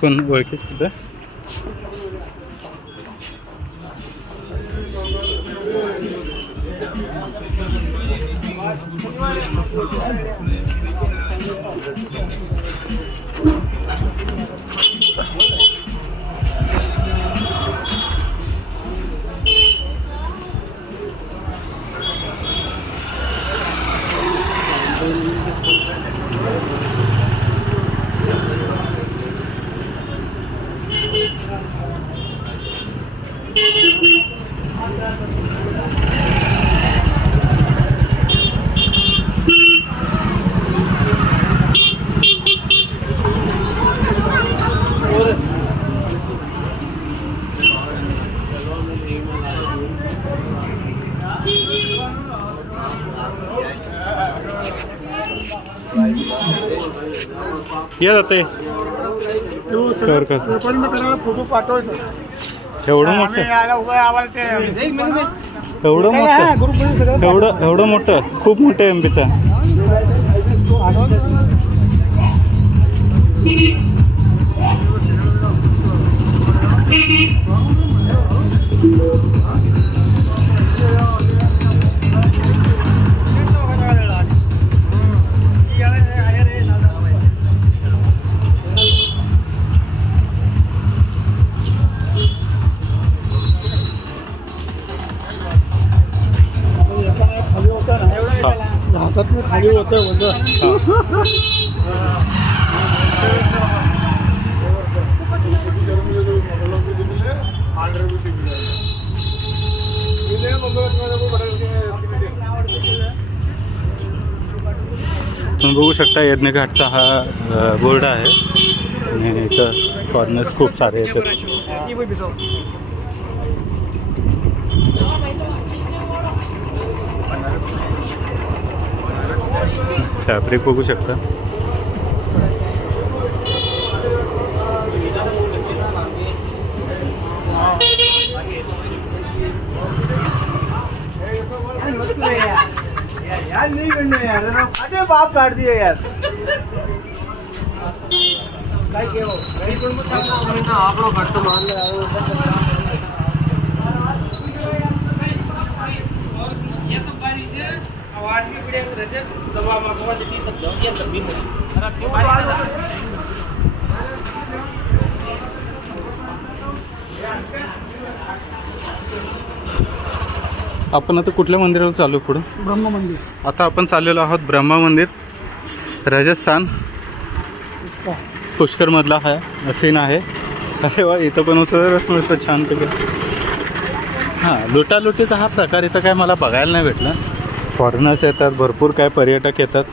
कोण ओळखीत तिथं? या जाते फोटो पाठवायचं एवढं मोठं एवढं मोठं खूप मोठं एमबीचा हातात खाली होतं तुम्ही बघू शकता यज्ञघाटचा हा बोर्ड आहे आणि इथं फॉरेनर्स खूप सारे येतात. फॅब्रिक बघू शकता. यार नहीं करना यार, अरे बाप काट दिए यार. काय केव आप लोग घट तो मान ले ये तो बारी से आवाज में वीडियो कर दे दवा मारवा देती तब जाओ ये तब भी अरे क्यों बारी आपण आता कुठल्या मंदिराला चालू पुढे? ब्रह्म मंदिर. आता आपण चाललेलो आहोत ब्रह्मा मंदिर, राजस्थान पुष्करमधला हा सीन आहे. अरे वा, इथं पण सरस मिळतं छानपैकी. हां, लुटालुटीचा हा प्रकार इथं काय मला बघायला नाही भेटला. फॉरेनर्स येतात, भरपूर काय पर्यटक येतात.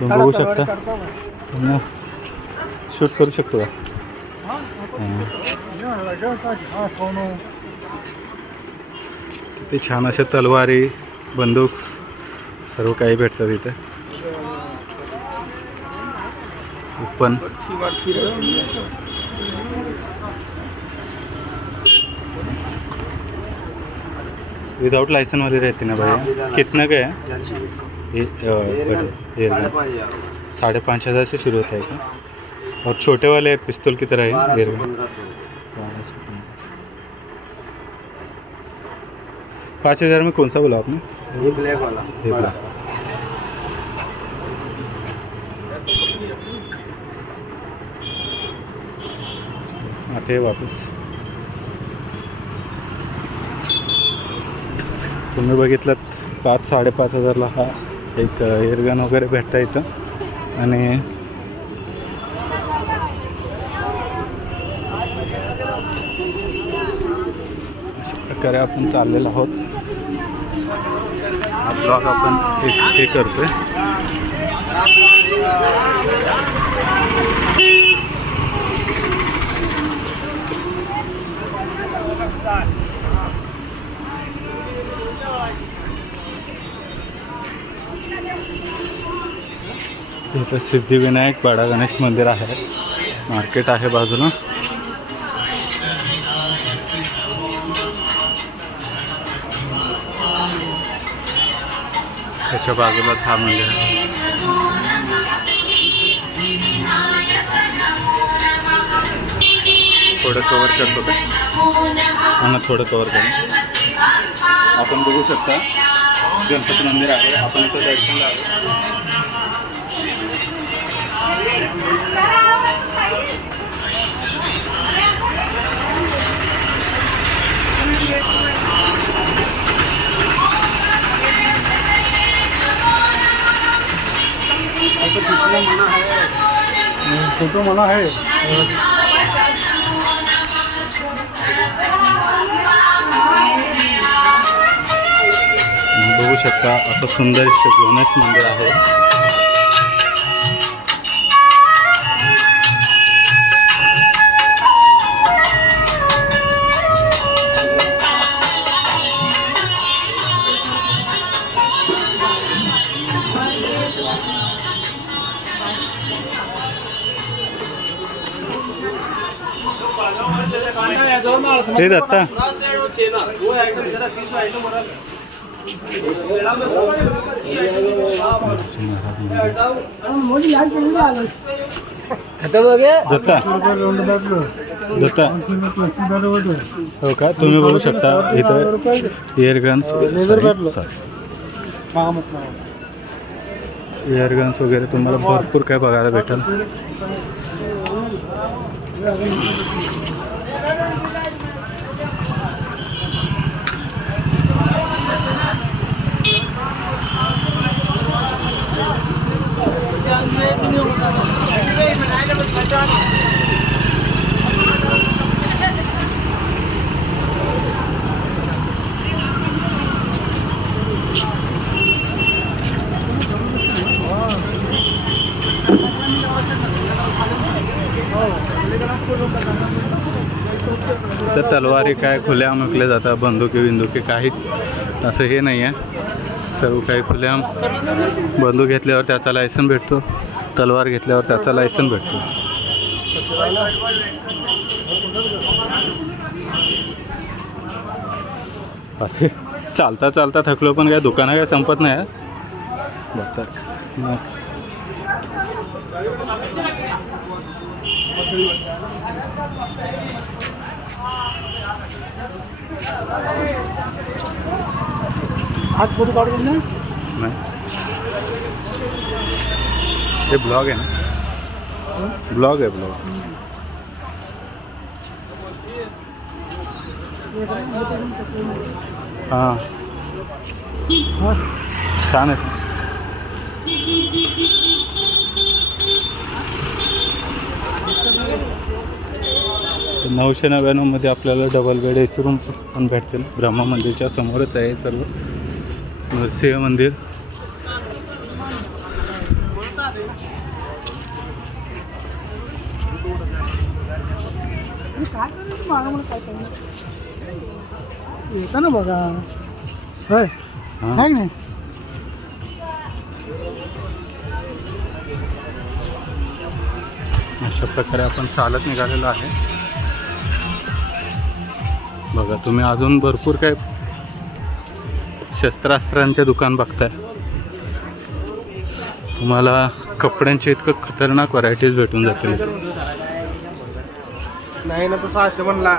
तुम्ही बघू शकता, शूट करू शकतो का? ते छान असे तलवारी, बंदूक सर्व काही भेटतात इथे. ओपन विदाउट लाइसेंस वाली रहती ना भैया? कितना का है ये? 5,500 से शुरू होता है क्या? और छोटे वाले पिस्तौल की तरह है एयरगन? 5,000 में कौन सा बोला आपने? ये ब्लैक वाला. ये ब्लैक. आते हैं वापस. तुम्ही बघितलं 5,000-5,500ला हा एक एअरगन वगैरे भेटता इथं. आणि अशा प्रकारे आपण चाललेलो आहोत. हा ब्लॉग आपण हे करतोय. इथं सिद्धिविनायक बडा गणेश मंदिर आहे, मार्केट आहे बाजूला. त्याच्या बाजूलाच हा मंदिर आहे. थोडं कवर करतो का? हा, थोडं कवर करू. आपण बघू शकता गणपती मंदिर आहे. आपण इथं दर्शनला आलो. फोटो मना है. बघू शकता असं सुंदर गणेश मंदिर आहे. हे दत्ता दत्ता दत्ता हो का? तुम्ही बघू शकता इथं एअरगन्स वगैरे तुम्हाला भरपूर काय बघायला भेटेल. तर तलवारी काय खुल्याम विकल्या जातात, बंदुकी काहीच असं हे नाही आहे. सर्व काही खुल्याम. बंदूक घेतल्यावर त्याचा लायसन भेटतो, तलवार घेतल्यावर त्याचा लायसन भेटतो. चालता चालता थकलो पण काय दुकानं काय संपत नाही. बघतात हात फोटो काढून ना. नाही, हे ब्लॉग आहे ना, ब्लॉग आहे ब्लॉग. हां छान आहे. 999 मध्ये आपल्याला डबल बेड एसी रूम पण भेटतील. ब्रह्मा मंदिरच्या समोरच आहे सर्व. नरसिंह मंदिर. येतं ना बघा. होय हां नाही. अशा प्रकारे आपण चालत निघालेलो आहे. बघा तुम्ही अजून भरपूर काय शस्त्रास्त्रांचे दुकान बघताय. तुम्हाला कपड्यांचे इतकं खतरनाक व्हरायटीज भेटून जातील. नाही ना, तसं असे म्हणला.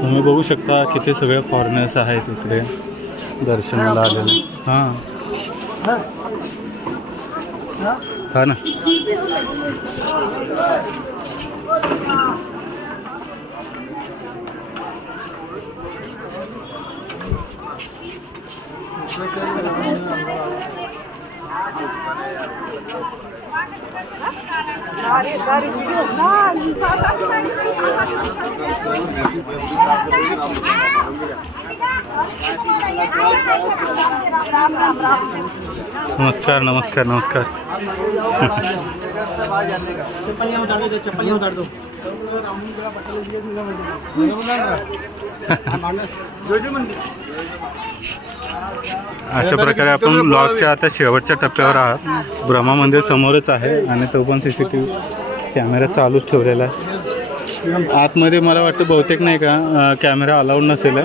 तुम्ही बघू शकता किती सगळे फॉरेनर्स आहेत इकडे दर्शनाला आलेले. हां हा ना. सारी नमस्कार नमस्कार नमस्कार. अशा प्रकारे आपण ब्लॉगच्या आता शेवटच्या टप्प्यावर आहात. ब्रह्मा मंदिर समोरच आहे आणि तो पण CCTV कॅमेरा चालूच ठेवलेला आहे. आतमध्ये मला वाटतं बहुतेक नाही का कॅमेरा अलाउड नसेल.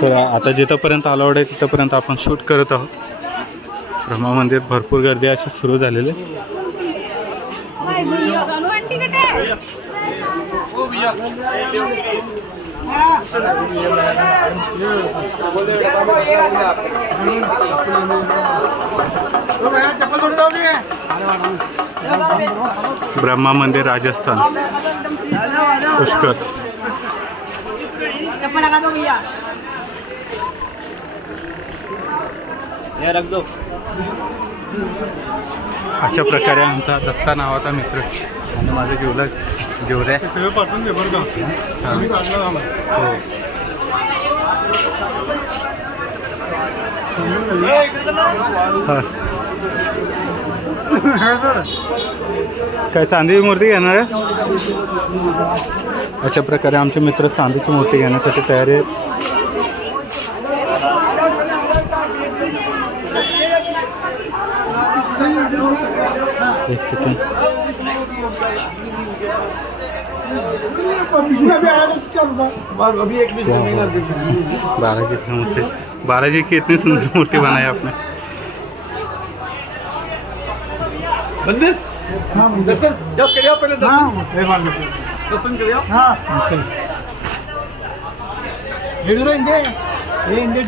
तर आता जिथंपर्यंत अलाउड आहे तिथंपर्यंत आपण शूट करत आहोत. ब्रह्मा मंदिर भरपूर गर्दी अशी सुरू झालेली आहे. ब्रह्मा मंदिर राजस्थान पुष्कर. अशा प्रकारे आमचा दत्ता नावाचा मित्र आणि माझं जेवढ्या पाठवून दे बरं का. हो. काय चांदीची मूर्ती घेणार आहे? अशा प्रकारे आमचे मित्र चांदीची मूर्ती घेण्यासाठी तयारी आहेत. एक सेकंड. बालाजी की मूर्ति, बालाजी की इतनी सुंदर मूर्ति बनाई आपने. मंदिर दर्शन जब करियो पहले दर्शन करियो. हे इंडियन